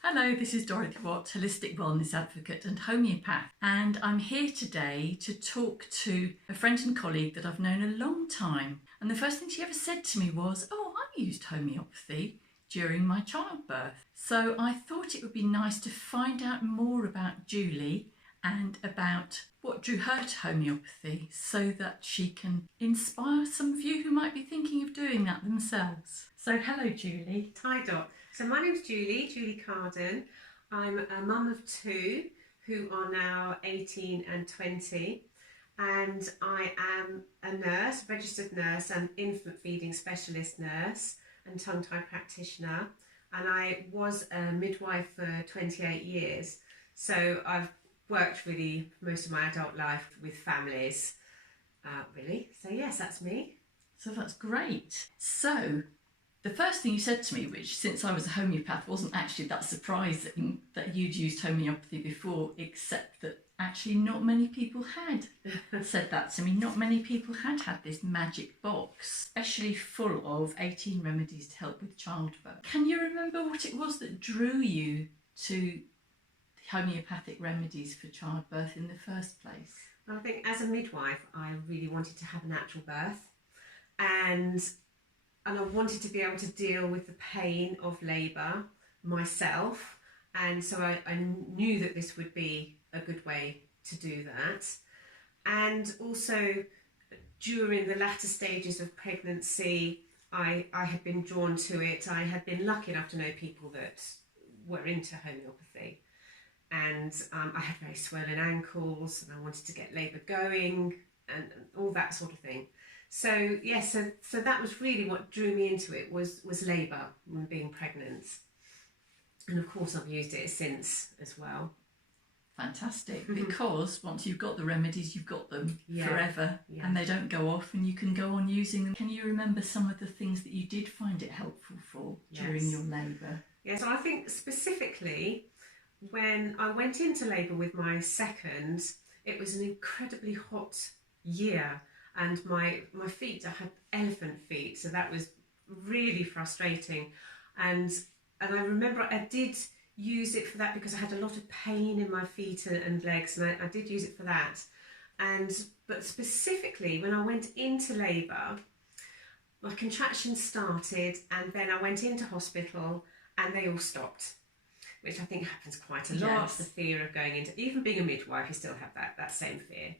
Hello, this is Dorothy Watt, holistic wellness advocate and homeopath, and I'm here today to talk to a friend and colleague that I've known a long time. And the first thing she ever said to me was, "Oh, I used homeopathy during my childbirth." So I thought it would be nice to find out more about Julie and about what drew her to homeopathy so that she can inspire some of you who might be thinking of doing that themselves. So hello, Julie. Hi Dot. So my name's Julie Carden. I'm a mum of two who are now 18 and 20, and I am a nurse, registered nurse and infant feeding specialist nurse and tongue-tie practitioner, and I was a midwife for 28 years. So I've worked really most of my adult life with families, really. So yes, that's me. So that's great. So the first thing you said to me, which since I was a homeopath wasn't actually that surprising that you'd used homeopathy before, except that actually not many people had said that to me. Not many people had this magic box, especially full of 18 remedies to help with childbirth. Can you remember what it was that drew you to homeopathic remedies for childbirth in the first place? I think as a midwife, I really wanted to have a natural birth, and I wanted to be able to deal with the pain of labour myself, and so I knew that this would be a good way to do that. And also during the latter stages of pregnancy, I had been drawn to it. I had been lucky enough to know people that were into homeopathy, and I had very swollen ankles and I wanted to get labour going and all that sort of thing. So yes, so that was really what drew me into it, was labour and being pregnant. And of course I've used it since as well. Fantastic, because once you've got the remedies, you've got them forever, and they don't go off, and you can go on using them. Can you remember some of the things that you did find it helpful for during your labour? Yes, I think specifically when I went into labour with my second, it was an incredibly hot year. And my feet, I had elephant feet, so that was really frustrating. And I remember I did use it for that because I had a lot of pain in my feet and legs, and I did use it for that. But specifically when I went into labour, my contractions started, and then I went into hospital and they all stopped, which I think happens quite a lot. Yes. The fear of going into, even being a midwife, you still have that same fear.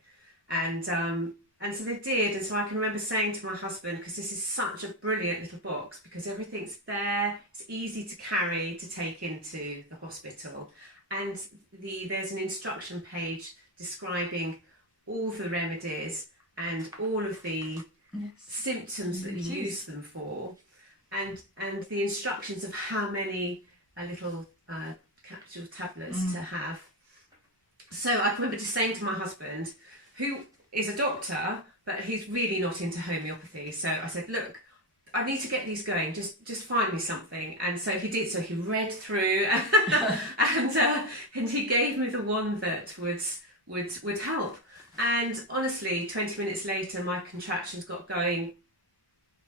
And so they did, and so I can remember saying to my husband, because this is such a brilliant little box, because everything's there, it's easy to carry, to take into the hospital, and there's an instruction page describing all the remedies and all of the symptoms that you use them for, and the instructions of how many little capsule tablets to have. So I can remember just saying to my husband, who is a doctor, but he's really not into homeopathy. So I said, look, I need to get these going, just find me something. And so he did. So he read through and he gave me the one that would help. And honestly, 20 minutes later, my contractions got going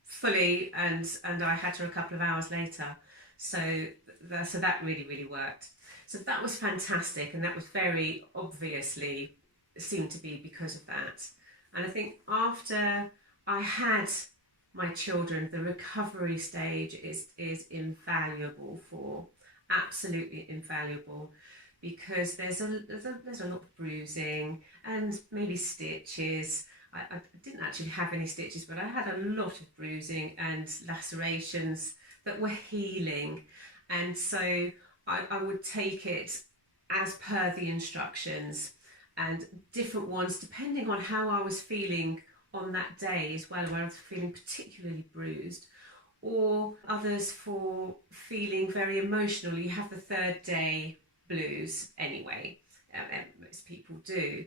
fully, and I had her a couple of hours later. So that really worked. So that was fantastic, and that was very obviously seemed to be because of that. And I think after I had my children, the recovery stage is invaluable, absolutely invaluable, because there's a lot of bruising and maybe stitches. I didn't actually have any stitches, but I had a lot of bruising and lacerations that were healing, and so I would take it as per the instructions, and different ones depending on how I was feeling on that day as well, where I was feeling particularly bruised, or others for feeling very emotional. You have the third day blues anyway, most people do,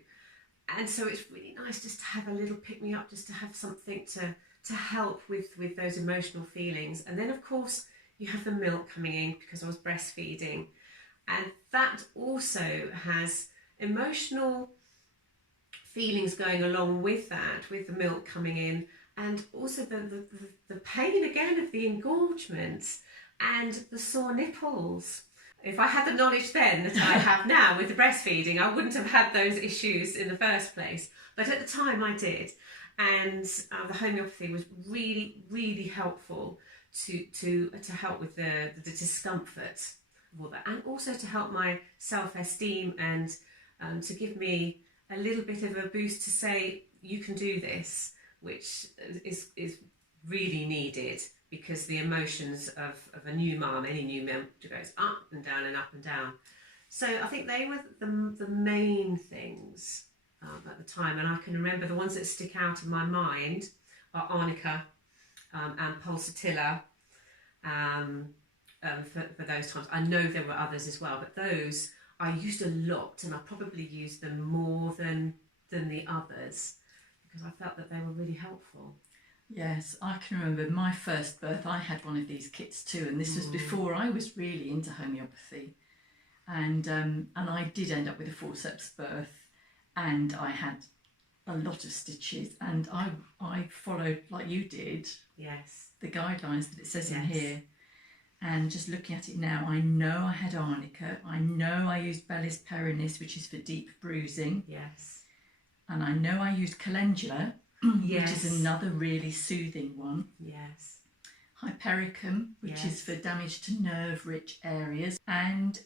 and so it's really nice just to have a little pick-me-up, just to have something to help with those emotional feelings. And then of course you have the milk coming in, because I was breastfeeding, and that also has emotional feelings going along with that, with the milk coming in, and also the pain again of the engorgement and the sore nipples. if I had the knowledge then that I have now with the breastfeeding, I wouldn't have had those issues in the first place. But at the time I did. And the homeopathy was really, really helpful to help with the discomfort of all that. And also to help my self-esteem and to give me a little bit of a boost to say, you can do this, which is really needed, because the emotions of a new mum, any new mum, goes up and down and up and down. So I think they were the main things at the time. And I can remember the ones that stick out in my mind are arnica and pulsatilla for those times. I know there were others as well, but those I used a lot, and I probably used them more than the others, because I felt that they were really helpful. Yes, I can remember my first birth. I had one of these kits too, and this was before I was really into homeopathy. And I did end up with a forceps birth, and I had a lot of stitches, and I followed, like you did, yes, the guidelines that it says in here. And just looking at it now, I know I had arnica. I know I used Bellis perennis, which is for deep bruising. Yes. And I know I used calendula, yes, which is another really soothing one. Yes. Hypericum, which is for damage to nerve-rich areas. And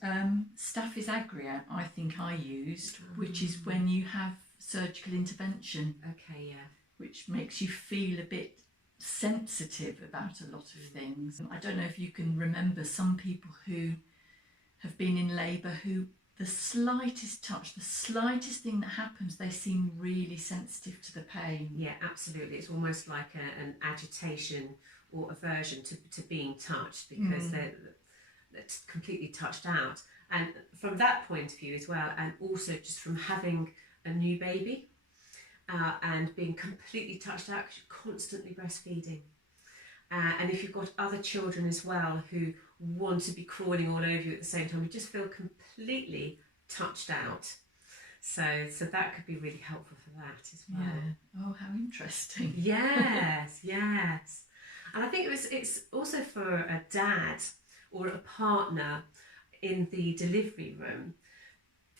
Staphy's agria, I think I used, which is when you have surgical intervention. Okay, yeah. Which makes you feel a bit sensitive about a lot of things. I don't know if you can remember some people who have been in labour who the slightest touch, the slightest thing that happens, they seem really sensitive to the pain. Yeah, absolutely. It's almost like an agitation or aversion to being touched, because they're completely touched out. And from that point of view as well, and also just from having a new baby, and being completely touched out because you're constantly breastfeeding. And if you've got other children as well who want to be crawling all over you at the same time, you just feel completely touched out. So that could be really helpful for that as well. Yeah. Oh, how interesting. Yes, yes. And I think it's also for a dad or a partner in the delivery room.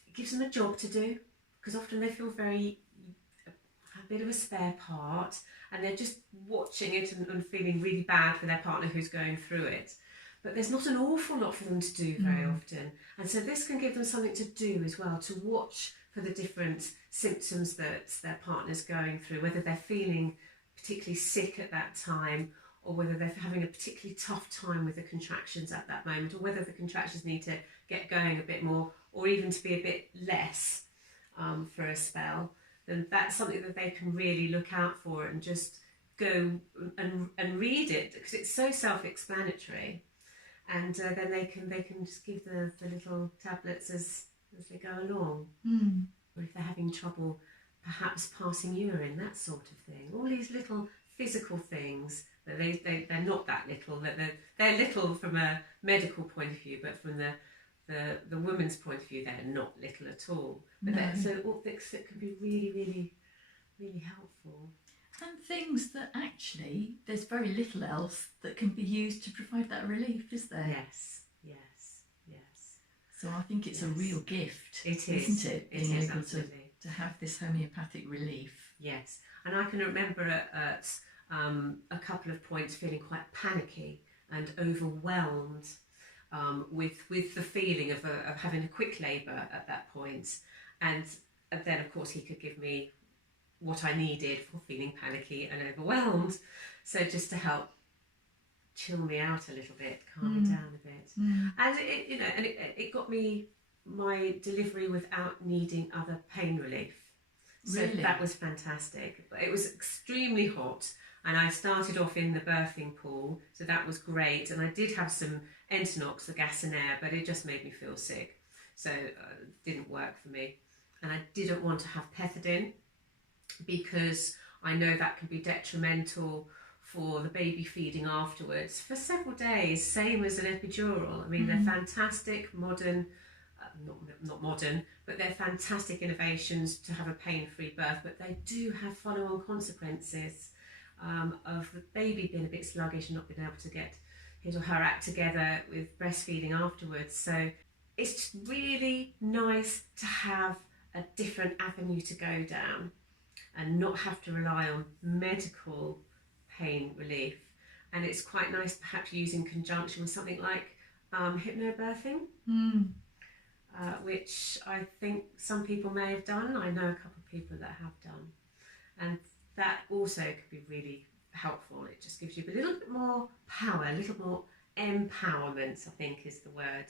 It gives them a job to do, because often they feel a bit of a spare part, and they're just watching it and feeling really bad for their partner who's going through it. But there's not an awful lot for them to do very often. And so this can give them something to do as well, to watch for the different symptoms that their partner's going through, whether they're feeling particularly sick at that time, or whether they're having a particularly tough time with the contractions at that moment, or whether the contractions need to get going a bit more, or even to be a bit less for a spell. Then that's something that they can really look out for and just go and read it, because it's so self-explanatory. And then they can just give the little tablets as they go along. Or if they're having trouble perhaps passing urine, that sort of thing. All these little physical things that they're not that little, that they're little from a medical point of view, but from the woman's point of view, they're not little at all. But so all this that can be really, really, really helpful. And things that actually there's very little else that can be used to provide that relief, is there? Yes, yes, yes. So I think it's a real gift. It is, isn't it? Being able absolutely. to have this homeopathic relief. Yes, and I can remember at a couple of points feeling quite panicky and overwhelmed with the feeling of having a quick labour at that point. And then, of course, he could give me what I needed for feeling panicky and overwhelmed. So just to help chill me out a little bit, calm me down a bit. And it got me my delivery without needing other pain relief. So Really? That was fantastic. But it was extremely hot, and I started off in the birthing pool, so that was great. And I did have some Entonox, the gas and air, but it just made me feel sick. So it didn't work for me. And I didn't want to have pethidine, because I know that can be detrimental for the baby feeding afterwards for several days, same as an epidural. I mean, they're fantastic modern, not modern, but they're fantastic innovations to have a pain-free birth, but they do have follow-on consequences of the baby being a bit sluggish and not being able to get his or her act together with breastfeeding afterwards. So it's just really nice to have a different avenue to go down and not have to rely on medical pain relief. And it's quite nice perhaps used in conjunction with something like hypnobirthing, which I think some people may have done. I know a couple of people that have done. And that also could be really helpful. It just gives you a little bit more power, a little more empowerment, I think is the word,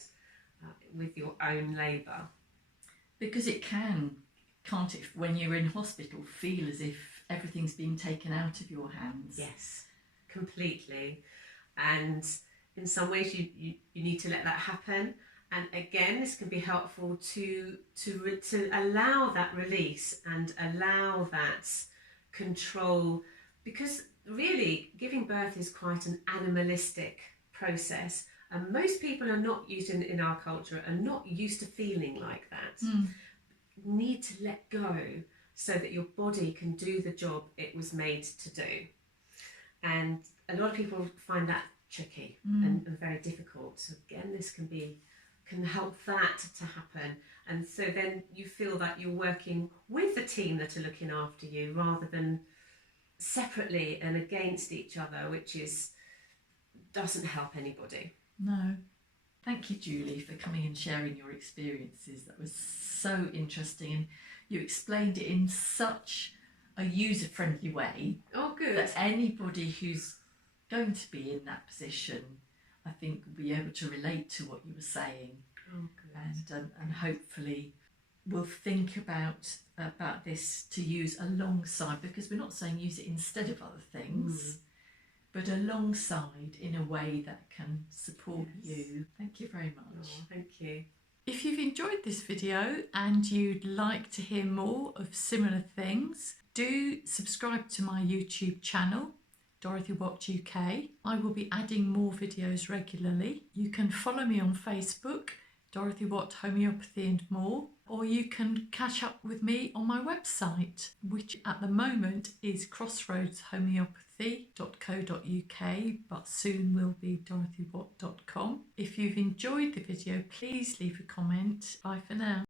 with your own labour. Because it can't it, when you're in hospital, feel as if everything's being taken out of your hands? Yes, completely. And in some ways you need to let that happen. And again, this can be helpful to allow that release and allow that control, because really giving birth is quite an animalistic process, and most people are not used in our culture are not used to feeling like that. Need to let go so that your body can do the job it was made to do. And a lot of people find that tricky and very difficult. So again, this can help that to happen. And so then you feel that you're working with the team that are looking after you rather than separately and against each other, which doesn't help anybody. No. Thank you, Julie, for coming and sharing your experiences. That was so interesting, and you explained it in such a user-friendly way. Oh, good. That anybody who's going to be in that position, I think, will be able to relate to what you were saying. Oh, good. And hopefully will think about this to use alongside, because we're not saying use it instead of other things, but alongside in a way that can support you. Thank you very much. Oh, thank you. If you've enjoyed this video and you'd like to hear more of similar things, do subscribe to my YouTube channel, Dorothy Watt UK. I will be adding more videos regularly. You can follow me on Facebook, Dorothy Watt Homeopathy and More, or you can catch up with me on my website, which at the moment is crossroadshomeopathy.co.uk, but soon will be dorothywatt.com. If you've enjoyed the video, please leave a comment. Bye for now.